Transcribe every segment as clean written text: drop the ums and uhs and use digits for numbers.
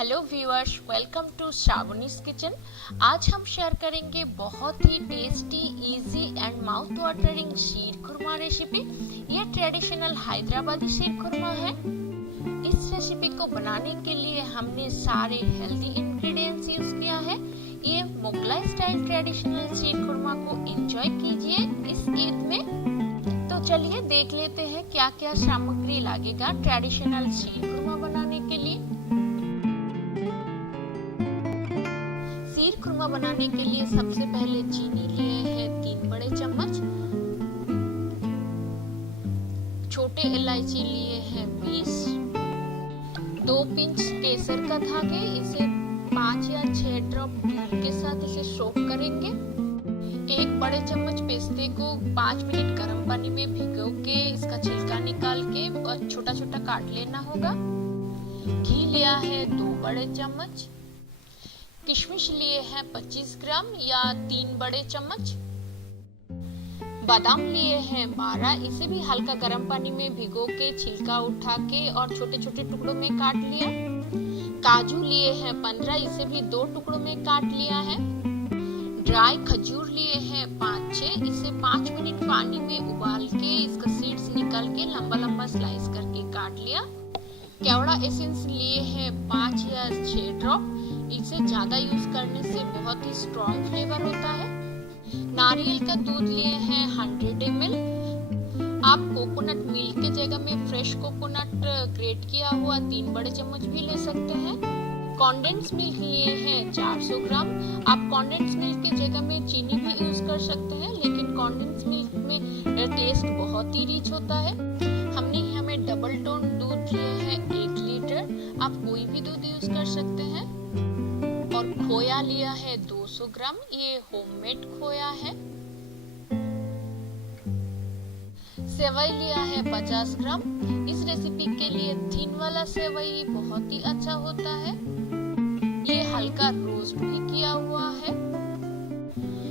Hello viewers, welcome to Shravani's kitchen. आज हम share करेंगे बहुत ही tasty, easy and mouth watering sheer khurma recipe. ये ट्रेडिशनल हैदराबादी शीर खुरमा है। इस रेसिपी को बनाने के लिए हमने सारे हेल्दी इंग्रेडिएंट्स यूज किया है। ये मुगलाई स्टाइल ट्रेडिशनल शीर खुरमा को एंजॉय कीजिए इस ईद में। तो चलिए देख लेते हैं क्या क्या सामग्री लगेगा ट्रेडिशनल शीर खुरमा बनाने के लिए। शीर खुरमा बनाने के लिए सबसे पहले चीनी लिए हैं 3 बड़े चम्मच, छोटे इलायची लिए हैं 20, 2 पिंच केसर का धागे, इसे 5 या 6 ड्रॉप दूध के साथ इसे सोक करेंगे। 1 बड़े चम्मच पेस्ते को 5 मिनट गर्म पानी में भिगो के इसका छिलका निकाल के और छोटा छोटा काट लेना होगा। घी लिया है 2 बड़े चम्मच, किशमिश लिए हैं 25 ग्राम या 3 बड़े चम्मच, बादाम लिए हैं 12, इसे भी हल्का गर्म पानी में भिगो के छिलका उठा के और छोटे छोटे टुकड़ों में काट लिया। काजू लिए हैं 15, इसे भी 2 टुकड़ों में काट लिया है। ड्राई खजूर लिए हैं 5-6, इसे 5 मिनट पानी में उबाल के इसका सीड्स निकाल के लंबा लंबा स्लाइस करके काट लिया। केवड़ा एसेंस लिए हैं 5 या 6 ड्रॉप, इसे ज्यादा यूज करने से बहुत ही स्ट्रॉन्ग फ्लेवर होता है। नारियल का दूध लिए हैं 100 ml, आप कोकोनट मिल्क के जगह में फ्रेश कोकोनट ग्रेट किया हुआ 3 बड़े चम्मच भी ले सकते हैं। कॉन्डेंस मिल्क लिए हैं 400 ग्राम, आप कॉन्डेंस मिल्क के जगह में चीनी भी यूज कर सकते हैं, लेकिन कॉन्डेंस मिल्क में टेस्ट बहुत ही रिच होता है। हमने यहाँ में डबल टोन दूध लिए हैं 1 लीटर, आप कोई भी दूध यूज कर सकते हैं। और खोया लिया है 200 ग्राम, ये होममेड खोया है। सेवई लिया है 50 ग्राम, इस रेसिपी के लिए थिन वाला सेवई बहुत ही अच्छा होता है। ये हल्का रोस्ट भी किया हुआ है।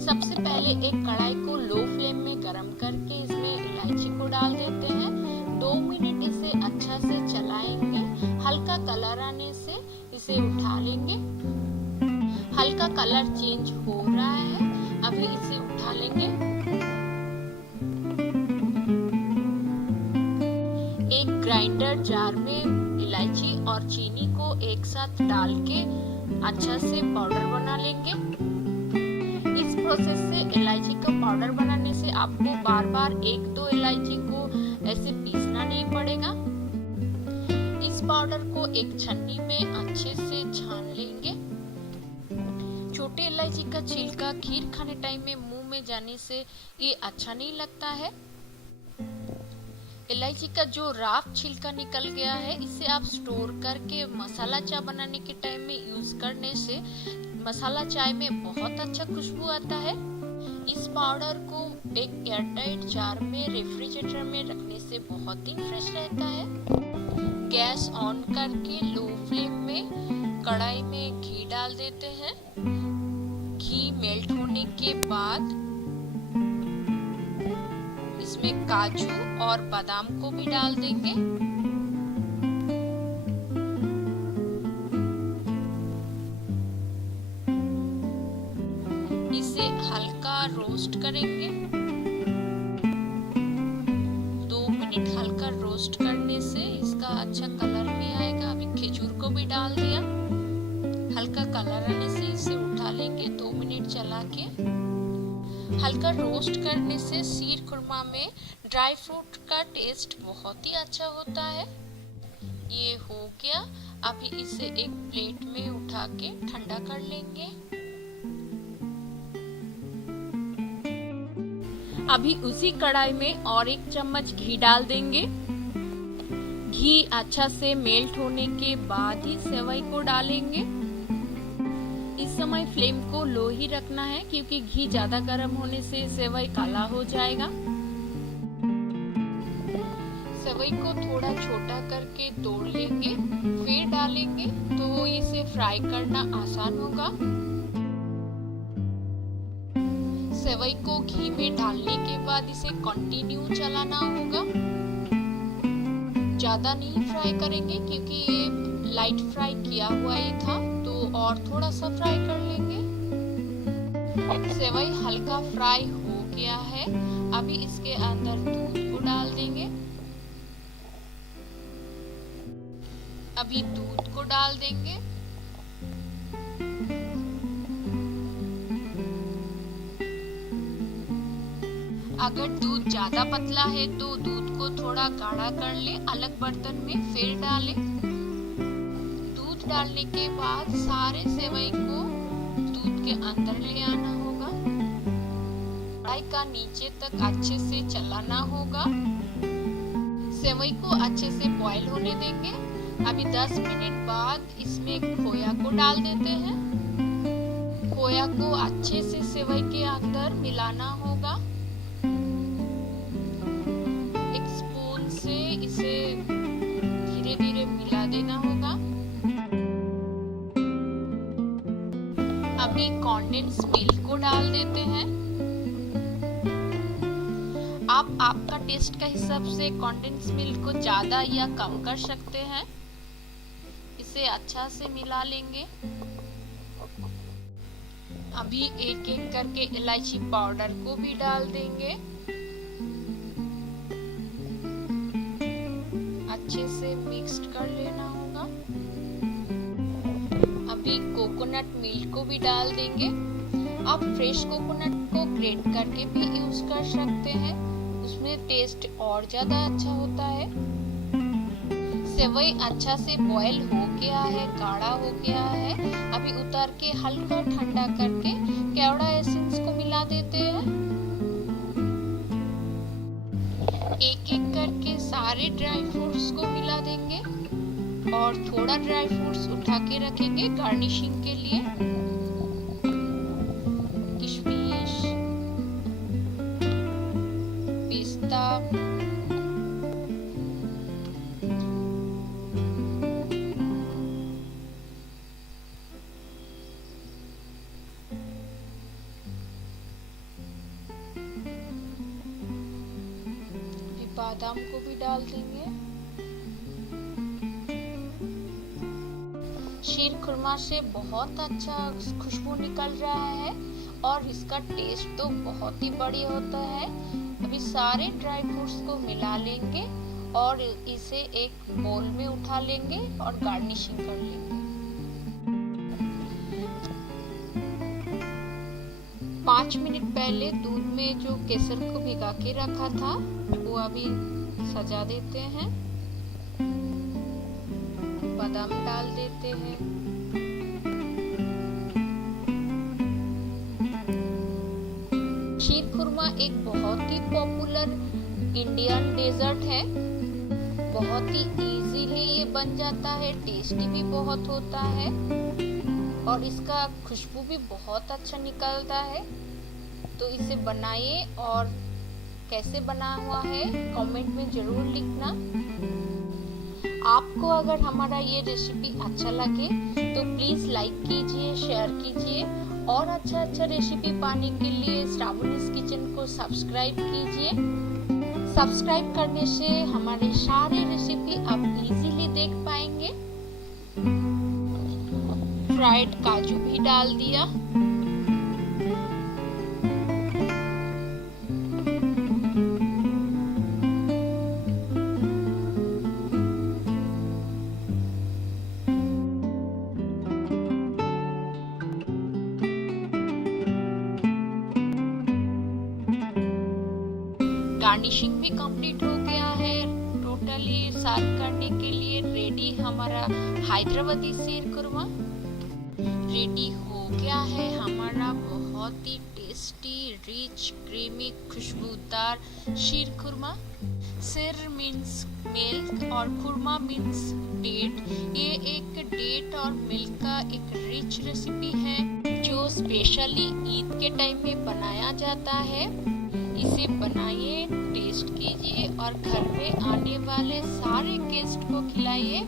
सबसे पहले एक कढ़ाई को लो फ्लेम में गरम करके इसमें इलायची को डाल देते हैं। 2 मिनट इसे अच्छा से चलाएंगे, हल्का कलर आने से इसे उठा लेंगे। हल्का कलर चेंज हो रहा है, अभी इसे उठा लेंगे। एक ग्राइंडर जार में इलायची और चीनी को एक साथ डाल के अच्छा से पाउडर बना लेंगे। इस प्रोसेस से इलायची का पाउडर बनाने से आपको बार बार 1-2 इलायची को ऐसे पीसना नहीं पड़ेगा। इस पाउडर को एक छन्नी में अच्छे से छान लेंगे। छोटे इलायची का छिलका खीर खाने टाइम में मुंह में जाने से ये अच्छा नहीं लगता है। इलायची का जो राफ छिलका निकल गया है, इसे आप स्टोर करके मसाला चाय बनाने के टाइम में यूज करने से मसाला चाय में बहुत अच्छा खुशबू आता है। इस पाउडर को एक एयरटाइट जार में रेफ्रिजरेटर में रखने से बहुत दिन फ्रेश रहता है। गैस ऑन करके लो फ्लेम में कढ़ाई में घी डाल देते हैं। घी मेल्ट होने के बाद इसमें काजू और बादाम को भी डाल देंगे। इसे हल्का रोस्ट करेंगे। 2 मिनट हल्का रोस्ट करने से इसका अच्छा कलर भी आएगा। अभी खजूर को भी डाल दिया, हल्का कलर आने से इसे उठा लेंगे। 2 मिनट चला के हल्का रोस्ट करने से शीर खुरमा में ड्राई फ्रूट का टेस्ट बहुत ही अच्छा होता है। ये हो गया, अभी इसे एक प्लेट में उठा के ठंडा कर लेंगे। अभी उसी कढ़ाई में और 1 चम्मच घी डाल देंगे। घी अच्छा से मेल्ट होने के बाद ही सेवई को डालेंगे। इस समय फ्लेम को लो ही रखना है, क्योंकि घी ज्यादा गर्म होने से सेवई काला हो जाएगा। सेवई को थोड़ा छोटा करके तोड़ लेंगे, फिर डालेंगे तो इसे फ्राई करना आसान होगा। सेवई को घी में डालने के बाद इसे कंटिन्यू चलाना होगा। ज्यादा नहीं फ्राई करेंगे क्योंकि ये लाइट फ्राई किया हुआ ही था, तो और थोड़ा सा फ्राई कर लेंगे। सेवई हल्का फ्राई हो गया है। अभी इसके अंदर दूध को डाल देंगे। अभी दूध को डाल देंगे। अगर दूध ज्यादा पतला है तो दूध को थोड़ा गाढ़ा कर ले, अलग बर्तन में फिर डालें। दूध डालने के बाद सारे सेवई को दूध के अंदर ले आना होगा। कढ़ाई का नीचे तक अच्छे से चलाना होगा। सेवई को अच्छे से बॉईल होने देंगे। अभी 10 मिनट बाद इसमें खोया को डाल देते हैं। खोया को अच्छे से सेवई के अंदर मिलाना होगा। एक स्पून से इसे धीरे धीरे मिला देना होगा। अभी कॉन्डेंस मिल्क को डाल देते हैं। आप आपका टेस्ट का हिसाब से कॉन्डेंस मिल्क को ज्यादा या कम कर सकते हैं। इसे अच्छा से मिला लेंगे। अभी एक एक करके इलायची पाउडर को भी डाल देंगे। अच्छे से मिक्स्ड कर लेना होगा। अभी कोकोनट मिल्क को भी डाल देंगे। आप फ्रेश कोकोनट को ग्रेट करके भी यूज कर सकते हैं, उसमें टेस्ट और ज्यादा अच्छा होता है। सेवई अच्छा से बॉईल हो गया है, गाढ़ा हो गया है। अभी उतार के हल्का ठंडा करके केवड़ा एसेंस को मिला देते हैं। एक एक करके सारे ड्राई फ्रूट्स को मिला देंगे और थोड़ा ड्राई फ्रूट्स उठा के रखेंगे गार्निशिंग के लिए। किशमिश, पिस्ता, बादाम को भी डाल देंगे। शीर खुरमा से बहुत अच्छा खुशबू निकल रहा है और इसका टेस्ट तो बहुत ही बढ़िया होता है। अभी सारे ड्राई फ्रूट्स को मिला लेंगे और इसे एक बोल में उठा लेंगे और गार्निशिंग कर लेंगे। 5 मिनट पहले दूध में जो केसर को भिगा के रखा था वो अभी सजा देते हैं। बादाम डाल देते हैं। शीर खुरमा एक बहुत ही पॉपुलर इंडियन डेजर्ट है। बहुत ही इजीली ये बन जाता है, टेस्टी भी बहुत होता है और इसका खुशबू भी बहुत अच्छा निकलता है। तो इसे बनाइए और कैसे बना हुआ है कमेंट में जरूर लिखना। आपको अगर हमारा ये रेसिपी अच्छा लगे तो प्लीज लाइक कीजिए, शेयर कीजिए और अच्छा अच्छा रेसिपी पाने के लिए श्रावणीज किचन को सब्सक्राइब कीजिए। सब्सक्राइब करने से हमारे सारे रेसिपी आप इजीली देख पाएंगे। फ्राइड काजू भी डाल दिया। गार्निशिंग भी कंप्लीट हो गया है। टोटली सर्व करने के लिए रेडी हमारा हैदराबादी शीर खुरमा रेडी हो गया है। हमारा बहुत ही टेस्टी, रिच, क्रीमी, खुशबूदार शीर खुरमा। शीर मीन्स मिल्क और खुरमा मीन्स डेट। ये एक डेट और मिल्क का एक रिच रेसिपी है जो स्पेशली ईद के टाइम में बनाया जाता है। इसे बनाइए, टेस्ट कीजिए और घर में आने वाले सारे गेस्ट को खिलाइए।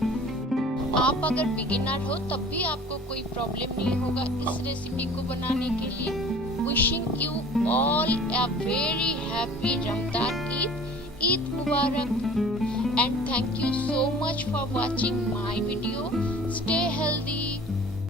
आप अगर बिगिनर हो तब भी आपको कोई प्रॉब्लम नहीं होगा इस रेसिपी को बनाने के लिए। Wishing you all a very happy Ramzan Eid Mubarak. and thank you so much for watching my video. Stay healthy